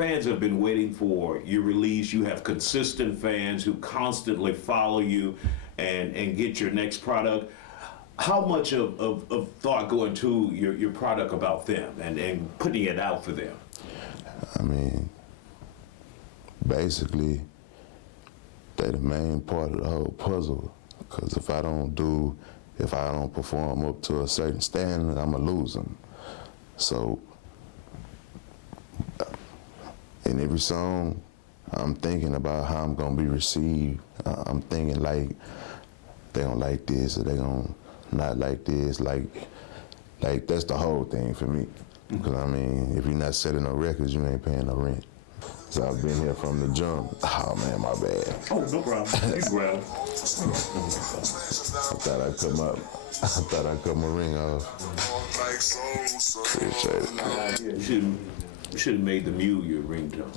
fans have been waiting for your release. You have consistent fans who constantly follow you and get your next product. How much of thought go into your product about them and putting it out for them? I mean, basically, they're the main part of the whole puzzle. Because if I don't perform up to a certain standard, I'ma lose them. So, in every song, I'm thinking about how I'm gonna be received. I'm thinking like, they gonna like this or they gonna not like this. Like that's the whole thing for me. Because I mean, if you're not selling no records, you ain't paying no rent. So I've been here from the jump. Oh man, my bad. Oh, no problem. You grab it. I thought I'd cut my ring off. Appreciate it. You should have made the mule your ringtone.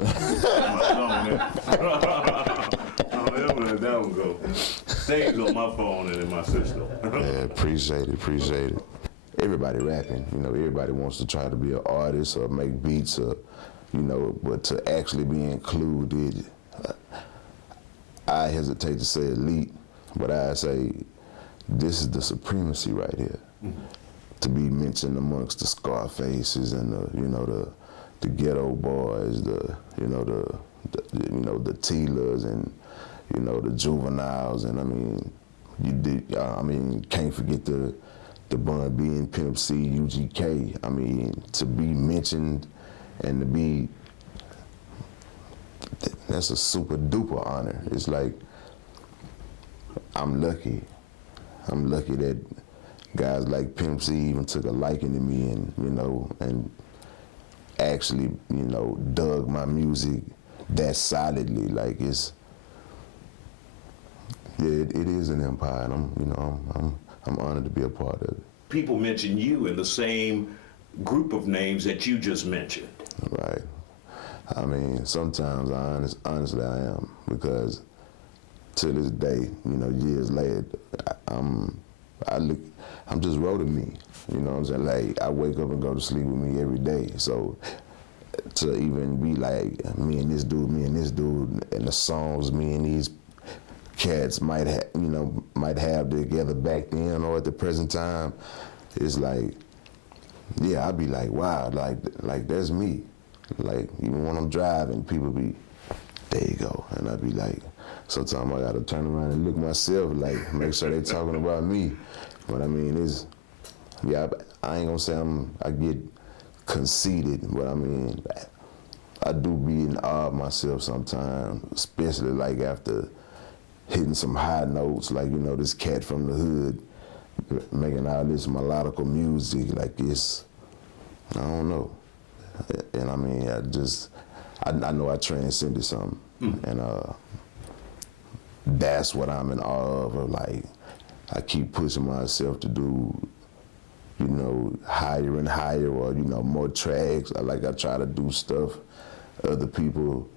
That one go. Things on my phone and in my system. Yeah, appreciate it. Everybody rapping, everybody wants to try to be an artist or make beats or, but to actually be included, I hesitate to say elite, but I say this is the supremacy right here. Mm-hmm. To be mentioned amongst the Scarfaces and the ghetto boys, the Teelers and the juveniles, and can't forget the Bun B and Pimp C, UGK. I mean, to be mentioned and to be, that's a super duper honor. It's like, I'm lucky that guys like Pimp C even took a liking to me and actually, dug my music that solidly. Like it is an empire, and I'm honored to be a part of it. People mention you in the same group of names that you just mentioned. Right. I mean, sometimes honestly I am, because to this day, years later, I'm just Ro to me. You know what I'm saying? Like, I wake up and go to sleep with me every day. So to even be like me and this dude, and the songs me and these cats might have together back then or at the present time, it's like, yeah, I'd be like, wow, like that's me. Like, even when I'm driving, people be, there you go. And I'd be like, sometimes I gotta turn around and look myself, like, make sure they talking about me. But I mean, I ain't gonna say I get conceited, but I mean, I do be in awe of myself sometimes, especially like after hitting some high notes, like, this cat from the hood making all this melodical music, like I don't know. And I mean, I know I transcended something. And that's what I'm in awe of. Like, I keep pushing myself to do, higher and higher, or, more tracks. I try to do stuff other people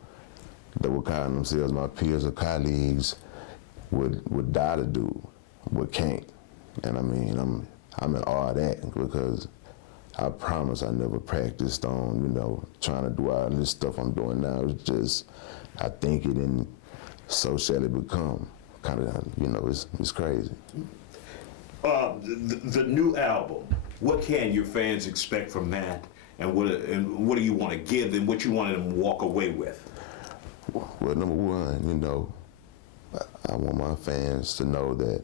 that would call themselves my peers or colleagues would die to do, but can't. And I mean, I'm in awe of that, because I promise I never practiced on, trying to do all this stuff I'm doing now. It's just, I think it, and so shall it become. Kind of, it's crazy. The new album, what can your fans expect from that? And what do you want to give them, what you want them to walk away with? Well, number one, I want my fans to know that,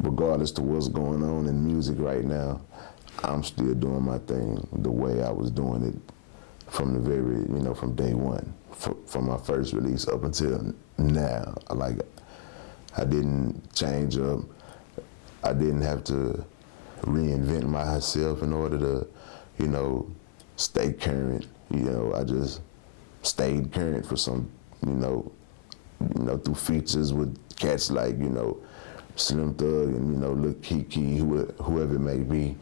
regardless to what's going on in music right now, I'm still doing my thing the way I was doing it from the very, from day one, from my first release up until now. I didn't change up. I didn't have to reinvent myself in order to, stay current. I just stayed current for some, through features with cats like, Slim Thug and, Lil Kiki, whoever it may be.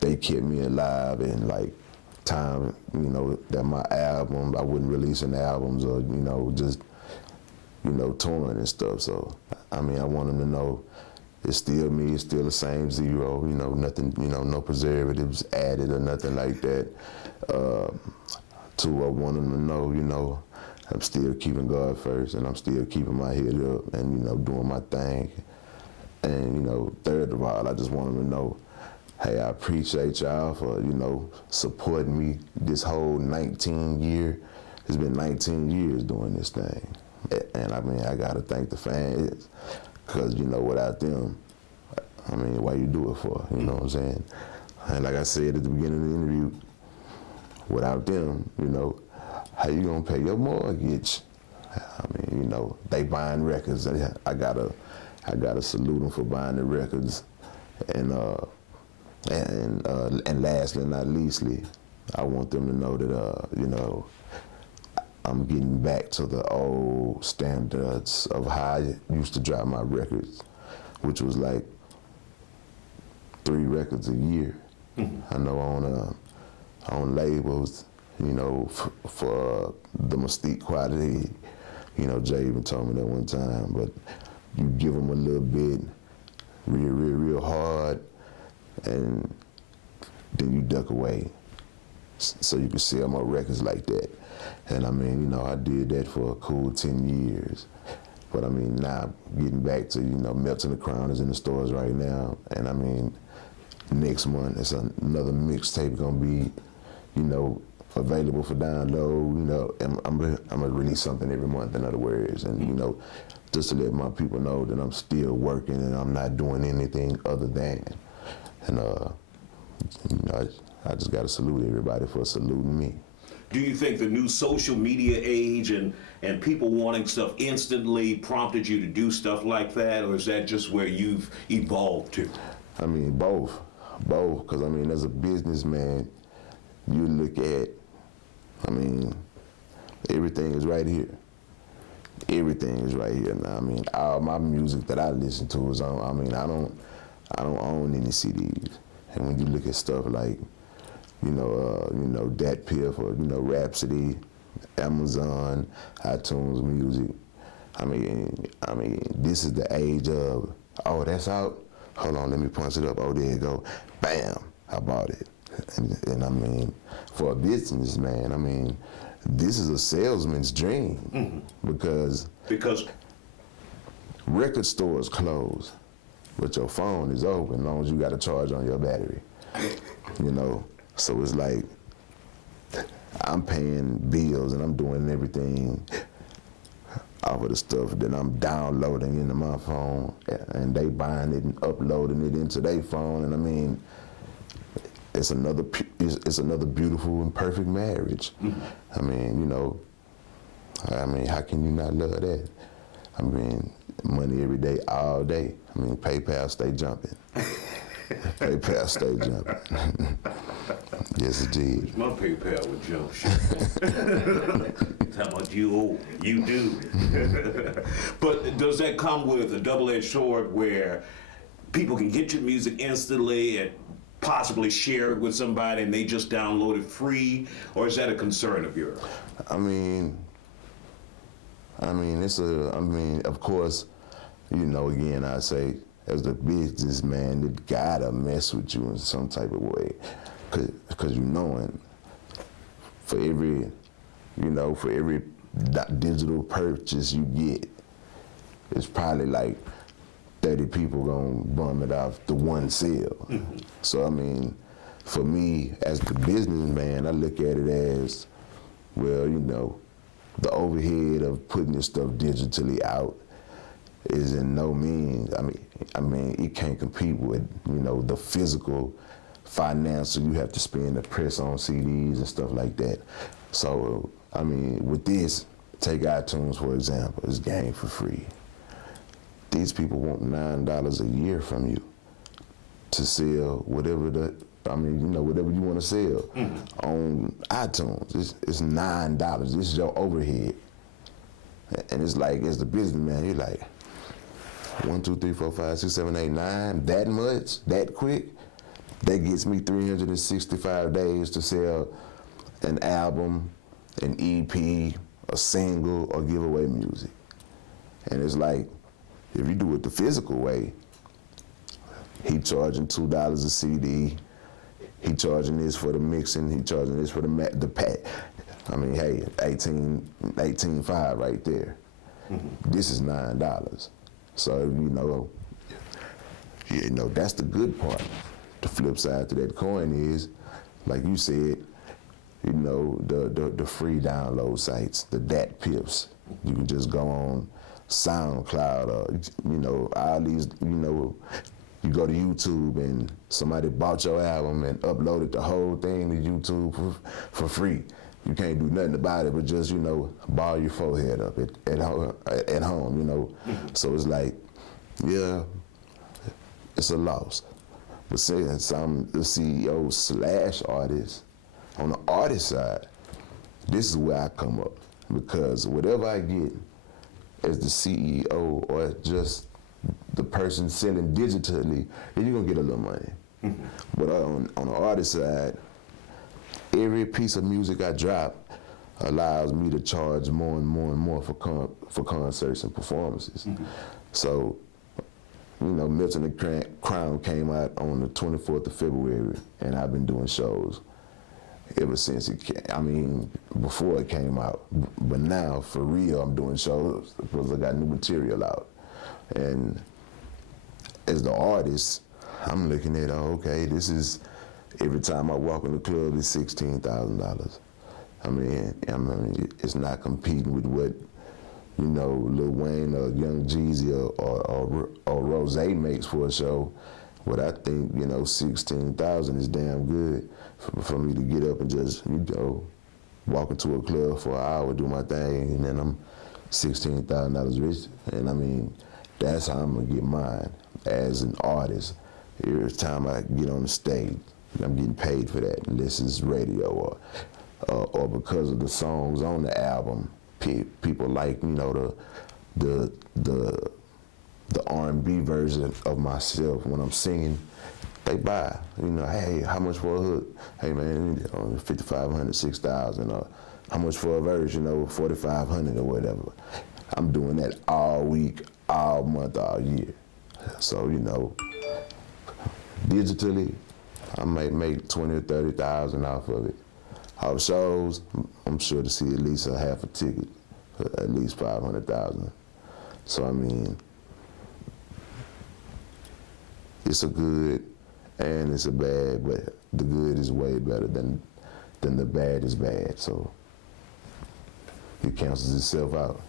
They kept me alive, and time, that my album, I wasn't releasing albums or, just, touring and stuff. So, I mean, I want them to know it's still me, it's still the same Zero, nothing, no preservatives added or nothing like that. Two, I want them to know, you know, I'm still keeping God first, and I'm still keeping my head up, and you know, doing my thing. And you know, third of all, I just want them to know, hey, I appreciate y'all for, you know, supporting me this whole 19 year. It's been 19 years doing this thing. And I mean, I gotta thank the fans, because, you know, without them, I mean, why you do it for, you know what I'm saying? And like I said at the beginning of the interview, without them, you know, how you gonna pay your mortgage? I mean, you know, they buying records. I gotta salute them for buying the records. And lastly, not leastly, I want them to know that, you know, I'm getting back to the old standards of how I used to drop my records, which was like 3 records a year. I know on labels, you know, for the Mystique quality, you know, Jay even told me that one time, but you give them a little bit, real hard, and then you duck away so you can sell more records like that. And I mean, you know, I did that for a cool 10 years. But I mean, now getting back to, you know, Melting the Crown is in the stores right now. And I mean, next month, it's another mixtape gonna be, you know, available for download. You know, and I'm gonna release something every month, in other words. And, you know, just to let my people know that I'm still working and I'm not doing anything other than. And, you know, I just gotta salute everybody for saluting me. Do you think the new social media age and people wanting stuff instantly prompted you to do stuff like that, or is that just where you've evolved to? I mean, both, because I mean, as a businessman, you look at, I mean, everything is right here. Everything is right here now. I mean, all my music that I listen to is on, I mean, I don't own any CDs. And when you look at stuff like, you know, Dat Piff or, you know, Rhapsody, Amazon, iTunes Music. I mean, this is the age of, oh, that's out? Hold on, let me punch it up. Oh, there you go. Bam, I bought it. And I mean, for a businessman, I mean, this is a salesman's dream. Because record stores close, but your phone is open as long as you got a charge on your battery, you know? So it's like, I'm paying bills and I'm doing everything off of the stuff that I'm downloading into my phone, and they buying it and uploading it into their phone. And I mean, it's another beautiful and perfect marriage. I mean, you know, I mean, how can you not love that? I mean, money every day, all day. I mean, PayPal stay jumping. PayPal stay jumping. Yes, indeed. My PayPal would jump shit. How much you owe? You do. But does that come with a double-edged sword where people can get your music instantly and possibly share it with somebody and they just download it free? Or is that a concern of yours? I mean, of course, you know, again, I say, as the businessman, it gotta mess with you in some type of way. Cause you knowing, for every digital purchase you get, it's probably like 30 people gonna bum it off the one sale. So I mean, for me, as the businessman, I look at it as, well, you know, the overhead of putting this stuff digitally out is in no means, I mean, it can't compete with, you know, the physical financial you have to spend to press on CDs and stuff like that. So, I mean, with this, take iTunes, for example, it's game for free. These people want $9 a year from you to sell whatever whatever you want to sell on iTunes. It's $9. This is your overhead. And it's like, as the businessman, you're like, 1, 2, 3, 4, 5, 6, 7, 8, 9, that much, that quick? That gets me 365 days to sell an album, an EP, a single, or give away music. And it's like, if you do it the physical way, he charging $2 a CD, He charging this for the mixing. He charging this for the pack. I mean, hey, 18.5 right there. This is $9. So that's the good part. The flip side to that coin is, like you said, the free download sites, the DAT pips. You can just go on SoundCloud or all these. You go to YouTube and somebody bought your album and uploaded the whole thing to YouTube for free. You can't do nothing about it but just, ball your forehead up at home, So it's like, yeah, it's a loss. But since I'm the CEO / artist, on the artist side, this is where I come up. Because whatever I get as the CEO or just the person selling digitally, then you're gonna get a little money. But on the artist side, every piece of music I drop allows me to charge more and more and more for concerts and performances. So, Milton and Crown came out on the 24th of February, and I've been doing shows ever since before it came out. But now, for real, I'm doing shows because I got new material out. And as the artist, I'm looking at, okay, this is, every time I walk in the club, it's $16,000. I mean, it's not competing with what, Lil Wayne or Young Jeezy or Rose makes for a show. But I think, $16,000 is damn good for me to get up and just, walk into a club for an hour, do my thing, and then I'm $16,000 rich. And that's how I'm gonna get mine as an artist. Every time I get on the stage, I'm getting paid for that, unless it's radio or because of the songs on the album. People like, the R&B version of myself when I'm singing. They buy, hey, how much for a hook? Hey man, $5,500, $6,000, or how much for a verse? $4,500 or whatever. I'm doing that all week, all month, all year. So digitally, I might make $20,000 or $30,000 off of it. Off shows, I'm sure to see at least a half a ticket, at least $500,000. So it's a good and it's a bad, but the good is way better than the bad is bad. So it cancels itself out.